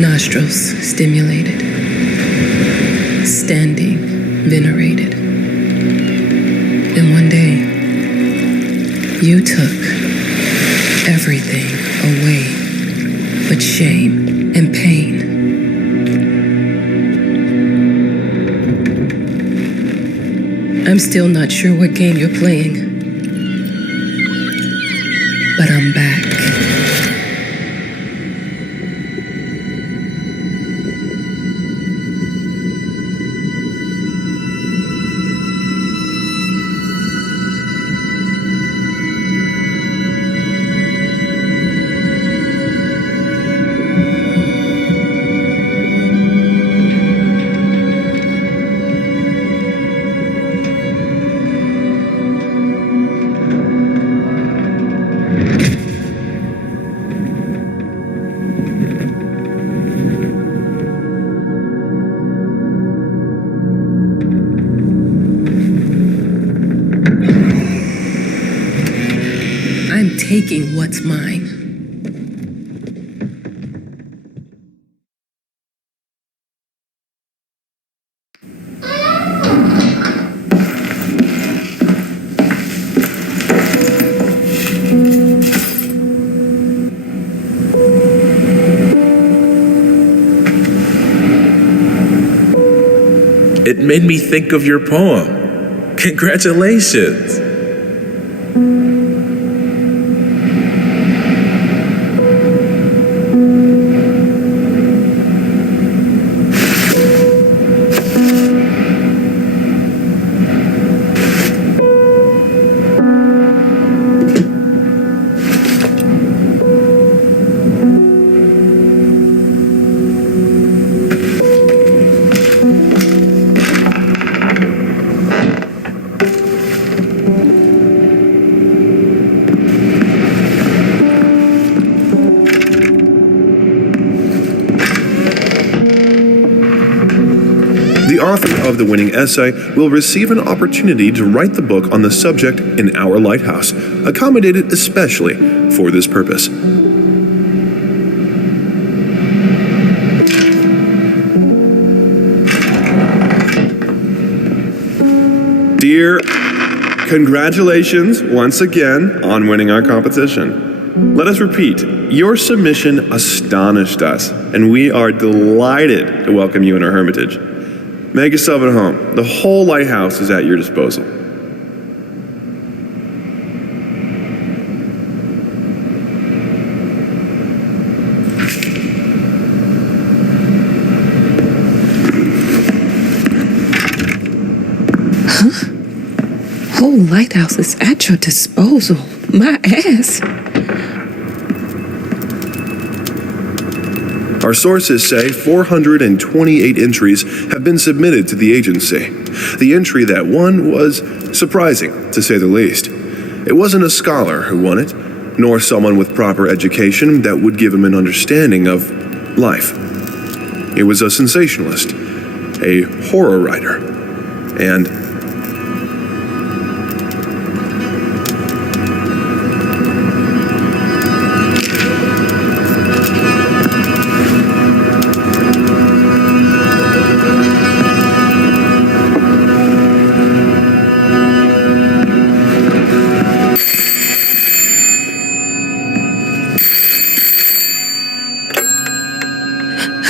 Nostrils stimulated. Standing venerated. And one day, you took everything away but shame and pain. I'm still not sure what game you're playing, but I'm back. Taking what's mine. It made me think of your poem. Congratulations. The author of the winning essay will receive an opportunity to write the book on the subject in our Lighthouse, accommodated especially for this purpose. Dear, congratulations once again on winning our competition. Let us repeat, your submission astonished us, and we are delighted to welcome you in our hermitage. Make yourself at home. The whole Lighthouse is at your disposal. Whole Lighthouse is at your disposal. My ass. Our sources say 428 entries have been submitted to the agency. The entry that won was surprising, to say the least. It wasn't a scholar who won it, nor someone with proper education that would give him an understanding of life. It was a sensationalist, a horror writer, and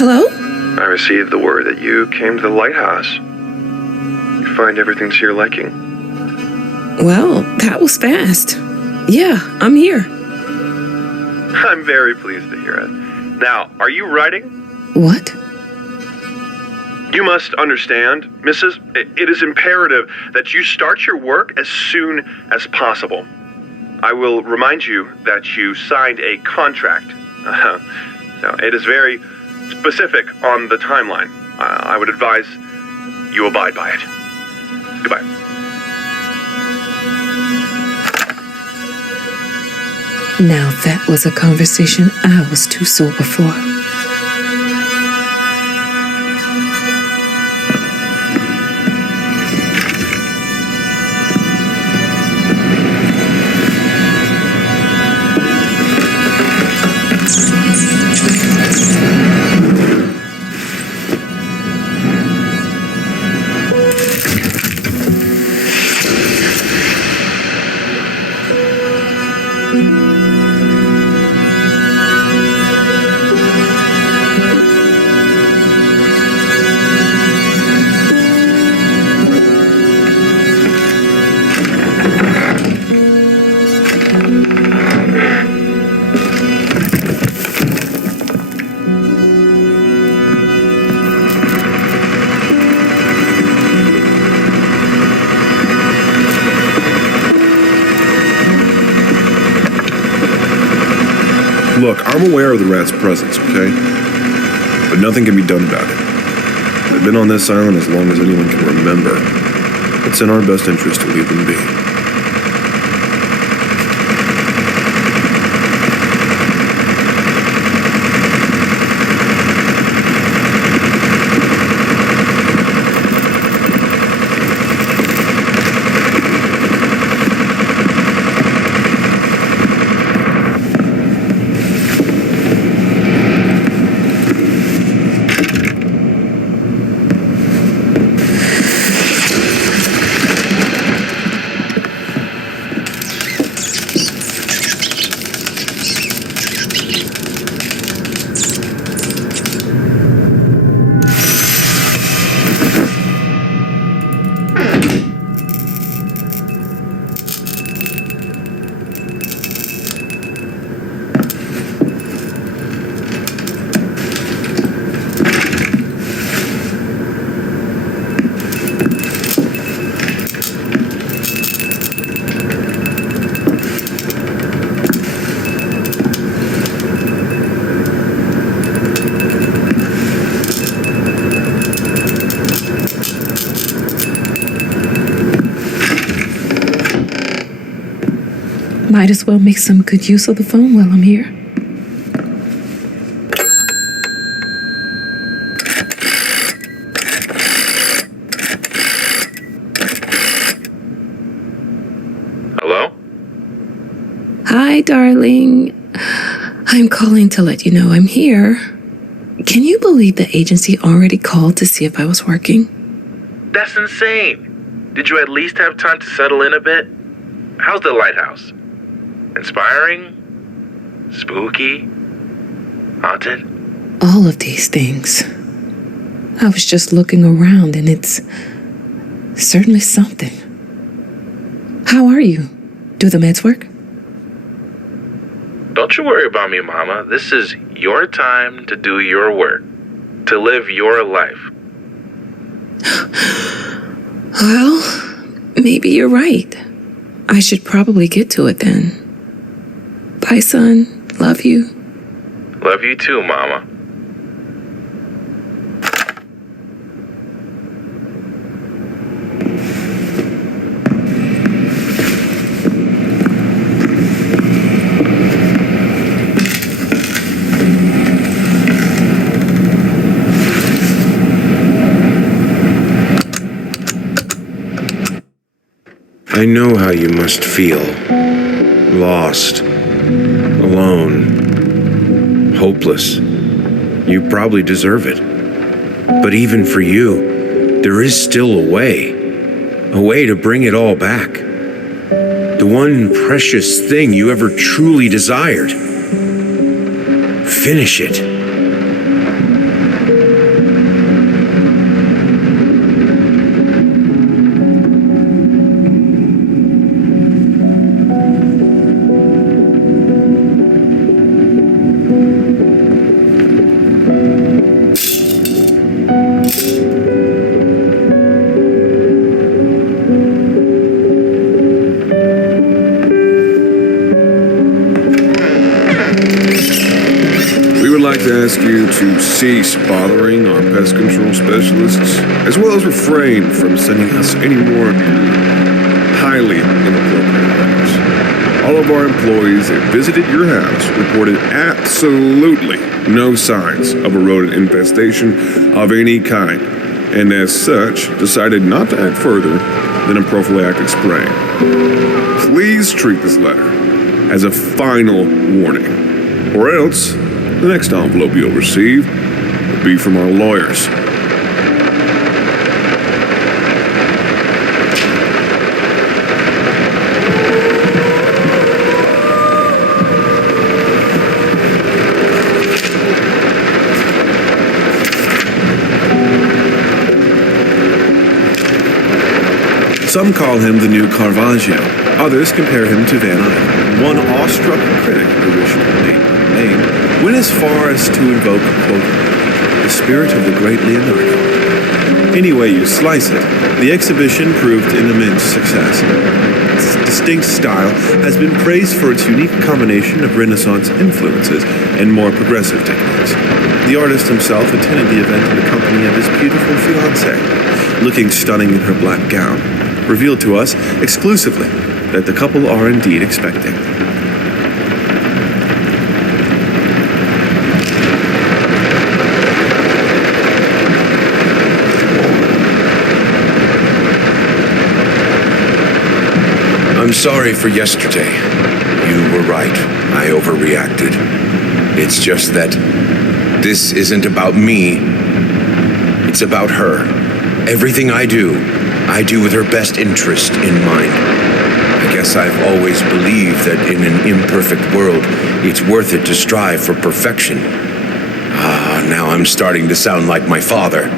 Hello? I received the word that you came to the Lighthouse. You find everything to your liking. Well, that was fast. Yeah, I'm here. I'm very pleased to hear it. Now, are you writing? What? You must understand, Mrs., it is imperative that you start your work as soon as possible. I will remind you that you signed a contract. So it is very specific on the timeline. I would advise you abide by it. Goodbye. Now that was a conversation I was too sober for. I'm aware of the rat's presence, okay? But nothing can be done about it. They've been on this island as long as anyone can remember. It's in our best interest to leave them be. Might as well make some good use of the phone while I'm here. Hello? Hi, darling. I'm calling to let you know I'm here. Can you believe the agency already called to see if I was working? That's insane. Did you at least have time to settle in a bit? How's the Lighthouse? Inspiring? Spooky? Haunted? All of these things. I was just looking around and it's certainly something. How are you? Do the meds work? Don't you worry about me, Mama. This is your time to do your work, to live your life. Well, maybe you're right. I should probably get to it then. Bye, son. Love you. Love you too, Mama. I know how you must feel. Lost. Alone. Hopeless. You probably deserve it. But even for you, there is still a way. A way to bring it all back. The one precious thing you ever truly desired. Finish it. Ask you to cease bothering our pest control specialists, as well as refrain from sending us any more of your highly inappropriate letters. All of our employees that visited your house reported absolutely no signs of a rodent infestation of any kind, and as such, decided not to act further than a prophylactic spray. Please treat this letter as a final warning, or else the next envelope you'll receive will be from our lawyers. Some call him the new Caravaggio. Others compare him to Van Eyck. One awestruck critic originally named went as far as to invoke, quote, the spirit of the great Leonardo. Any way you slice it, the exhibition proved an immense success. piece's distinct style has been praised for its unique combination of Renaissance influences and more progressive techniques. The artist himself attended the event in the company of his beautiful fiancée, looking stunning in her black gown, revealed to us exclusively that the couple are indeed expecting. I'm sorry for yesterday. You were right. I overreacted. It's just that this isn't about me. It's about her. Everything I do with her best interest in mind. I guess I've always believed that in an imperfect world, it's worth it to strive for perfection. Now I'm starting to sound like my father.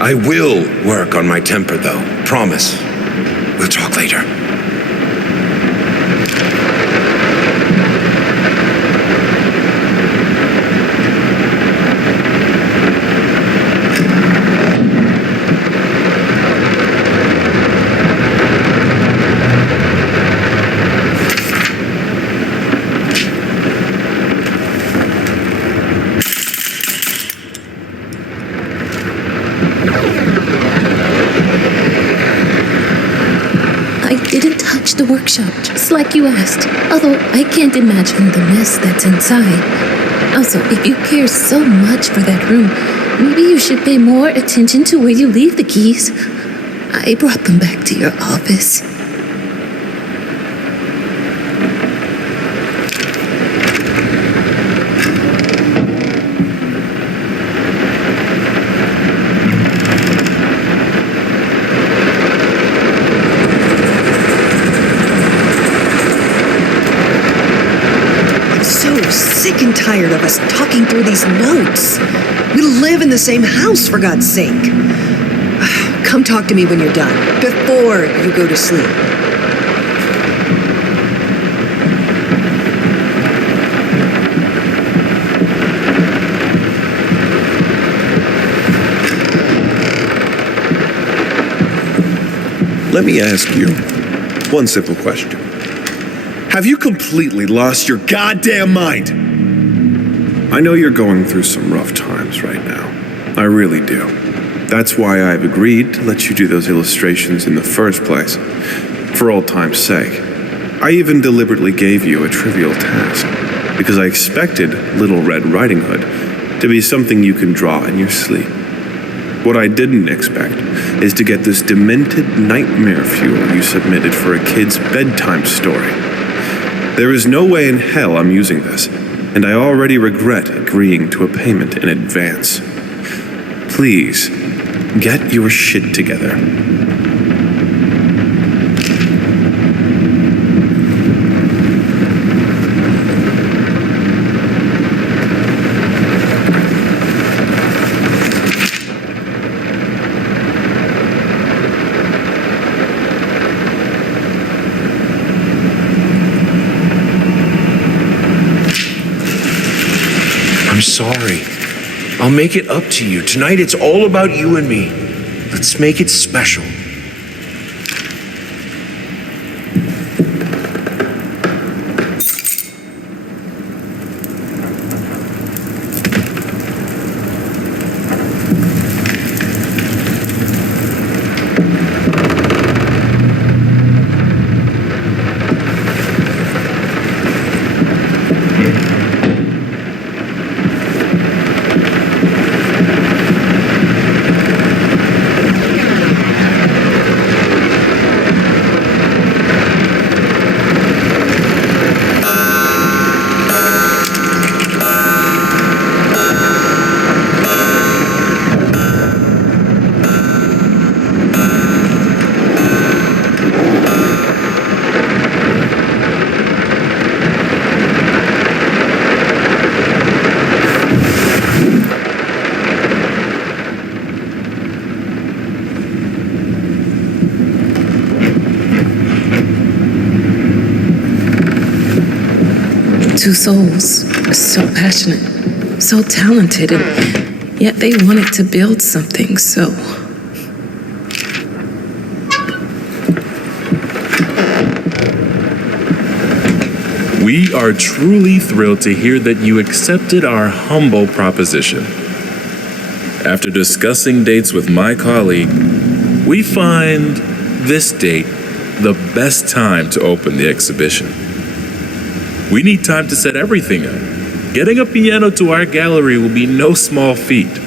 I will work on my temper, though. Promise. We'll talk later. The workshop, just like you asked. Although I can't imagine the mess that's inside. Also, if you care so much for that room, maybe you should pay more attention to where you leave the keys. I brought them back to your office. Sick and tired of us talking through these notes. We live in the same house, for God's sake. Come talk to me when you're done, before you go to sleep. Let me ask you one simple question. Have you completely lost your goddamn mind? I know you're going through some rough times right now. I really do. That's why I've agreed to let you do those illustrations in the first place. For old time's sake. I even deliberately gave you a trivial task, because I expected Little Red Riding Hood to be something you can draw in your sleep. What I didn't expect is to get this demented nightmare fuel you submitted for a kid's bedtime story. There is no way in hell I'm using this, and I already regret agreeing to a payment in advance. Please, get your shit together. I'm sorry. I'll make it up to you. Tonight it's all about you and me. Let's make it special. Two souls, so passionate, so talented, and yet they wanted to build something so We are truly thrilled to hear that you accepted our humble proposition. After discussing dates with my colleague, we find this date the best time to open the exhibition. We need time to set everything up. Getting a piano to our gallery will be no small feat.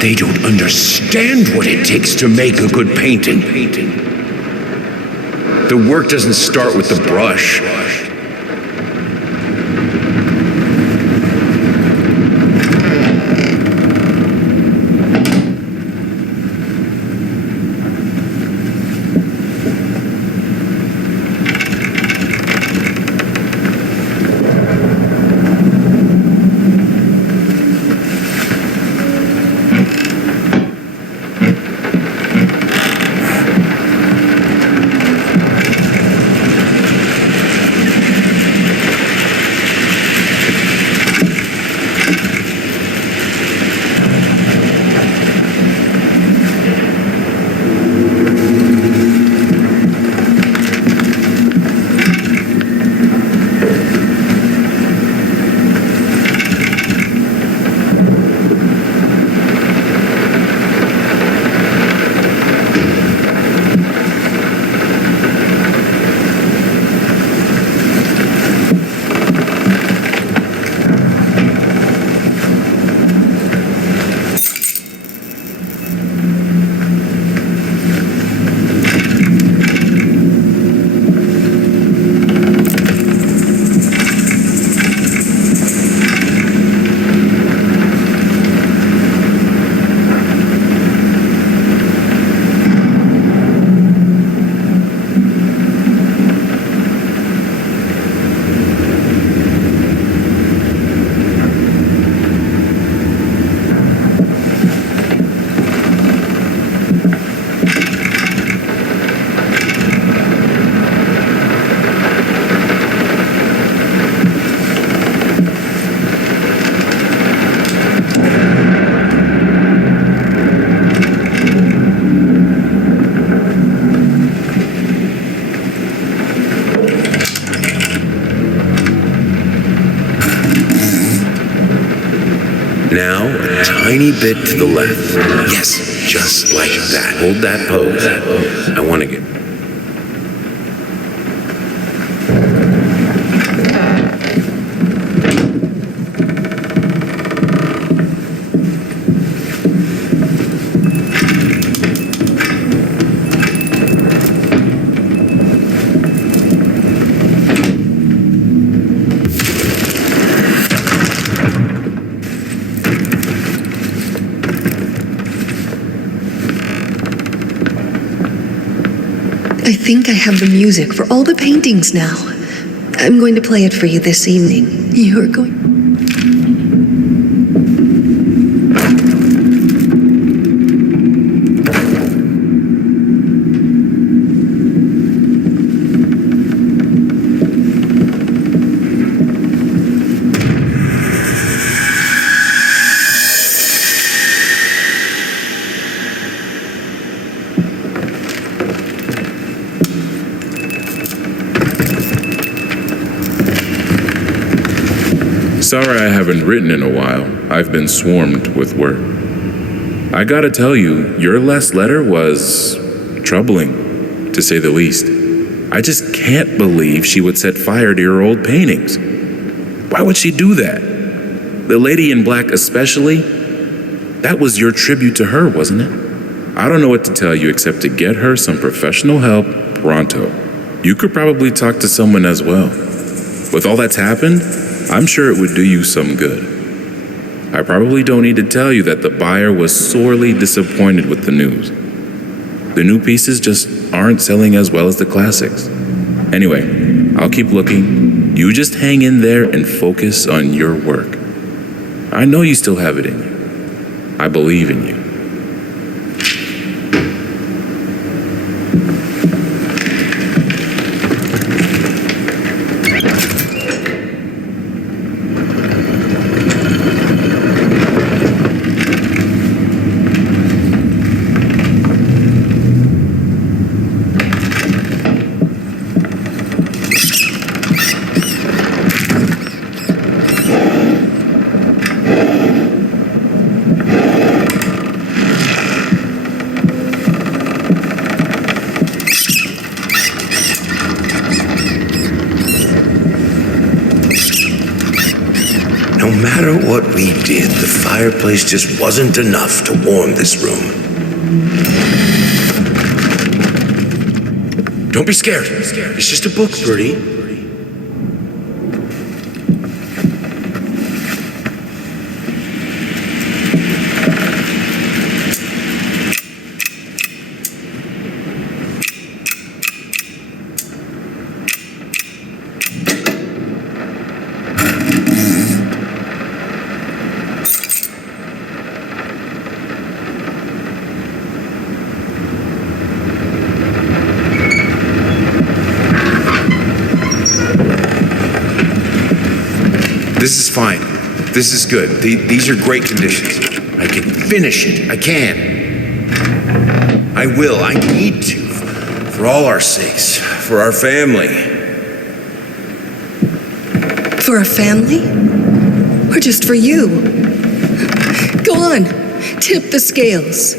They don't understand what it takes to make a good painting. The work doesn't start with the brush. Now, a tiny bit to the left. Yes, just like that. Hold that pose. I want to get... I think I have the music for all the paintings now. I'm going to play it for you this evening. You're going... Sorry I haven't written in a while. I've been swarmed with work. I gotta tell you, your last letter was troubling, to say the least. I just can't believe she would set fire to your old paintings. Why would she do that? The lady in black especially? That was your tribute to her, wasn't it? I don't know what to tell you except to get her some professional help pronto. You could probably talk to someone as well. With all that's happened, I'm sure it would do you some good. I probably don't need to tell you that the buyer was sorely disappointed with the news. The new pieces just aren't selling as well as the classics. Anyway, I'll keep looking. You just hang in there and focus on your work. I know you still have it in you. I believe in you. No matter what we did, the fireplace just wasn't enough to warm this room. Don't be scared. It's just a book, Bertie. This is fine. This is good. These are great conditions. I can finish it. I can. I will. I need to. For all our sakes. For our family. For our family? Or just for you? Go on, tip the scales.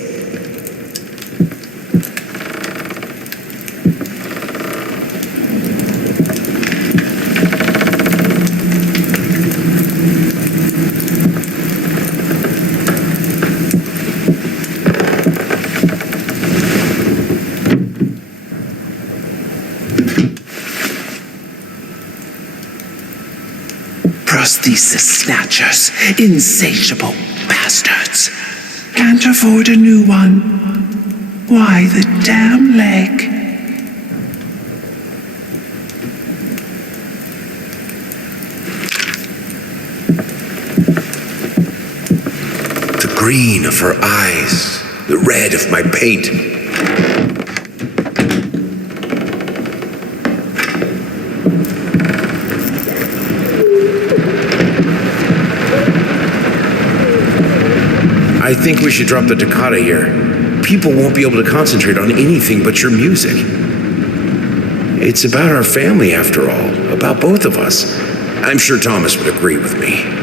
Prosthesis snatchers, insatiable bastards. Can't afford a new one. Why the damn leg? The green of her eyes, the red of my paint. I think we should drop the toccata here. People won't be able to concentrate on anything but your music. It's about our family, after all. About both of us. I'm sure Thomas would agree with me.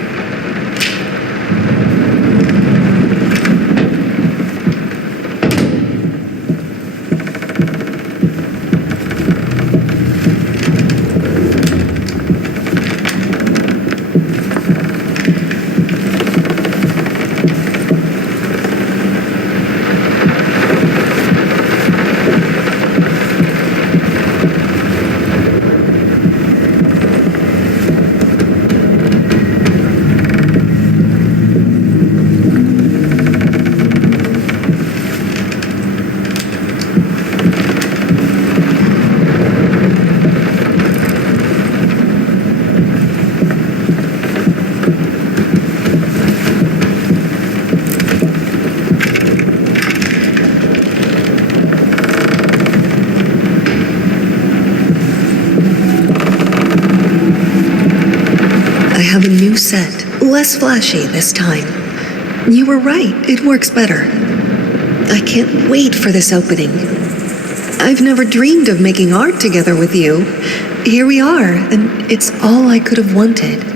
Set. Less flashy this time. You were right, it works better. I can't wait for this opening. I've never dreamed of making art together with you. Here we are, and it's all I could have wanted.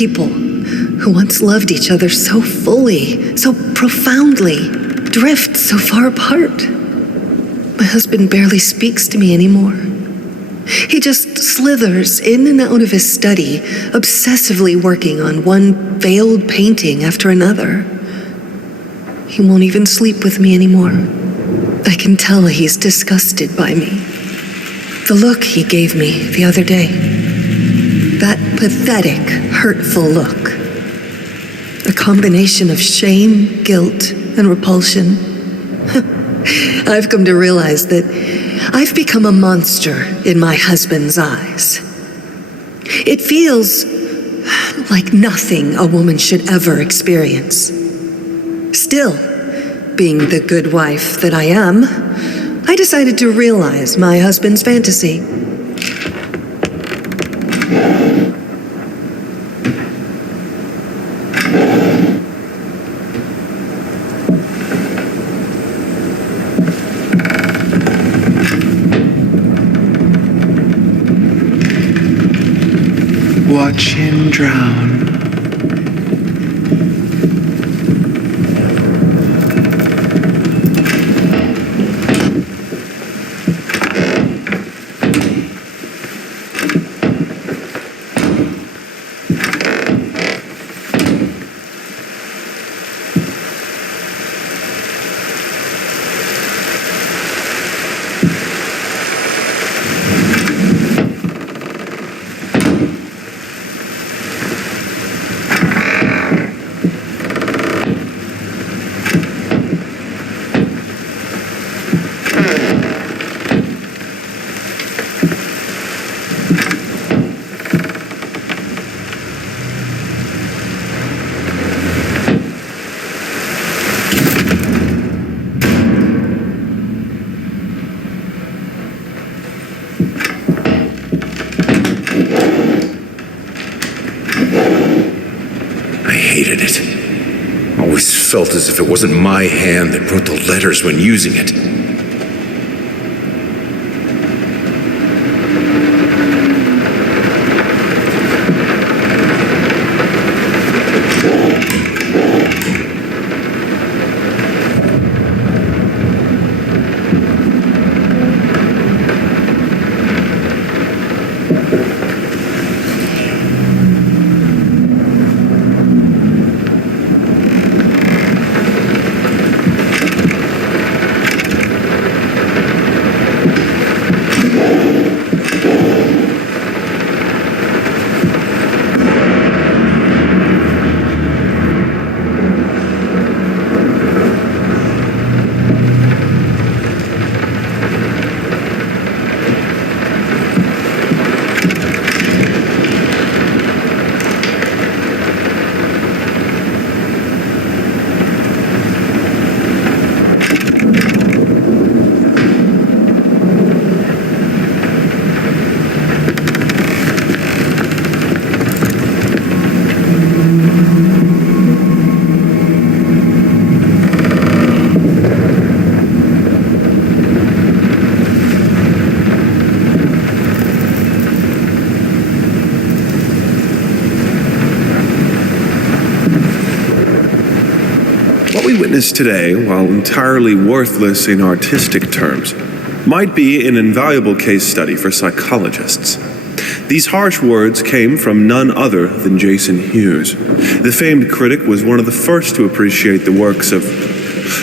people who once loved each other so fully, so profoundly, drift so far apart. My husband barely speaks to me anymore. He just slithers in and out of his study, obsessively working on one veiled painting after another. He won't even sleep with me anymore. I can tell he's disgusted by me. The look he gave me the other day. That pathetic, hurtful look. A combination of shame, guilt, and repulsion. I've come to realize that I've become a monster in my husband's eyes. It feels like nothing a woman should ever experience. Still, being the good wife that I am, I decided to realize my husband's fantasy. Watch him drown. Felt as if it wasn't my hand that wrote the letters when using it. Witness today, while entirely worthless in artistic terms, might be an invaluable case study for psychologists. These harsh words came from none other than Jason Hughes. The famed critic was one of the first to appreciate the works of,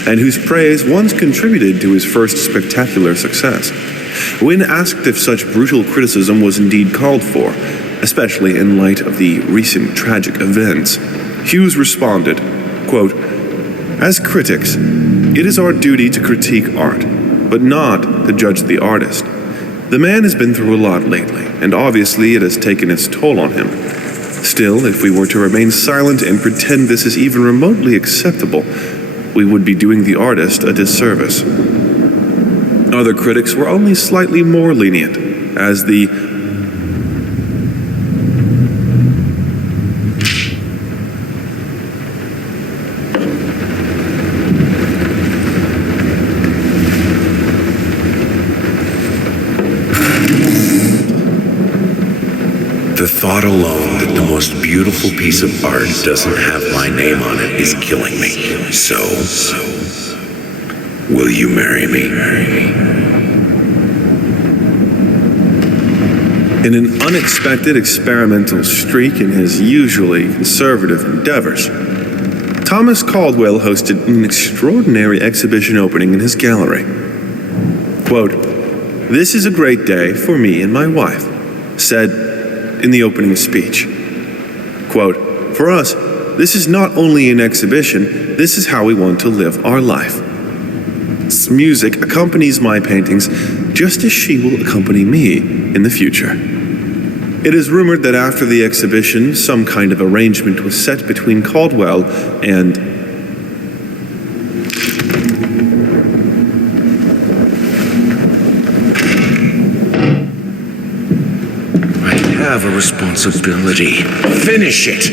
and whose praise once contributed to his first spectacular success. When asked if such brutal criticism was indeed called for, especially in light of the recent tragic events, Hughes responded, quote, "As critics, it is our duty to critique art, but not to judge the artist. The man has been through a lot lately, and obviously it has taken its toll on him. Still, if we were to remain silent and pretend this is even remotely acceptable, we would be doing the artist a disservice." Other critics were only slightly more lenient, as the The thought alone that the most beautiful piece of art doesn't have my name on it is killing me. So, will you marry me? In an unexpected experimental streak in his usually conservative endeavors, Thomas Caldwell hosted an extraordinary exhibition opening in his gallery. Quote, "This is a great day for me and my wife," said in the opening speech. Quote, "For us, this is not only an exhibition, this is how we want to live our life. This music accompanies my paintings just as she will accompany me in the future." It is rumored that after the exhibition, some kind of arrangement was set between Caldwell and I have a responsibility. Finish it.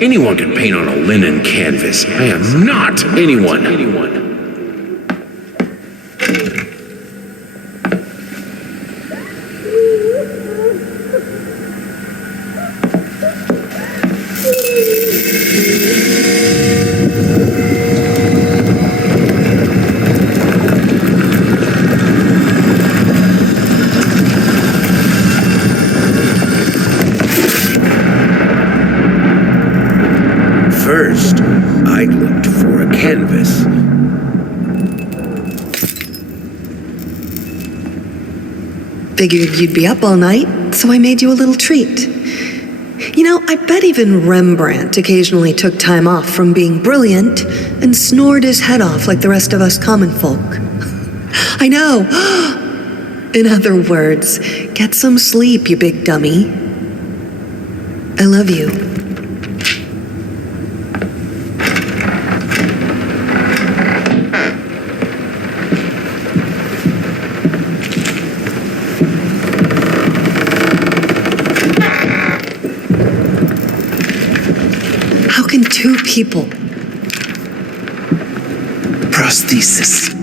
Anyone can paint on a linen canvas. I am not anyone. First, I looked for a canvas. Figured you'd be up all night, so I made you a little treat. You know, I bet even Rembrandt occasionally took time off from being brilliant and snored his head off like the rest of us common folk. I know. In other words, get some sleep, you big dummy. I love you. How can two people? Prosthesis.